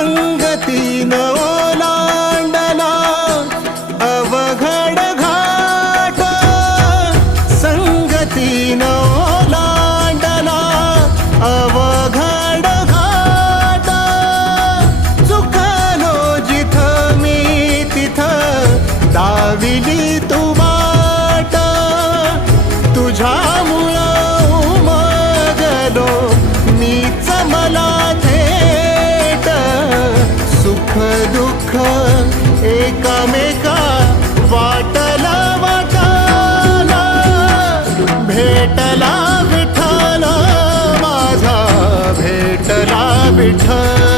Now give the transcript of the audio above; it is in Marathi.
संगतीन ओलांडला अवघड घाट. संगतीन ओलांडला अवघड घाट. चुकलो जिथ मी तिथ दाविली तू वाट. तुझ्या सुख दुःख एकामेका वाटला वाटाला भेटला विठ्ठल माझा भेटला विठ्ठल.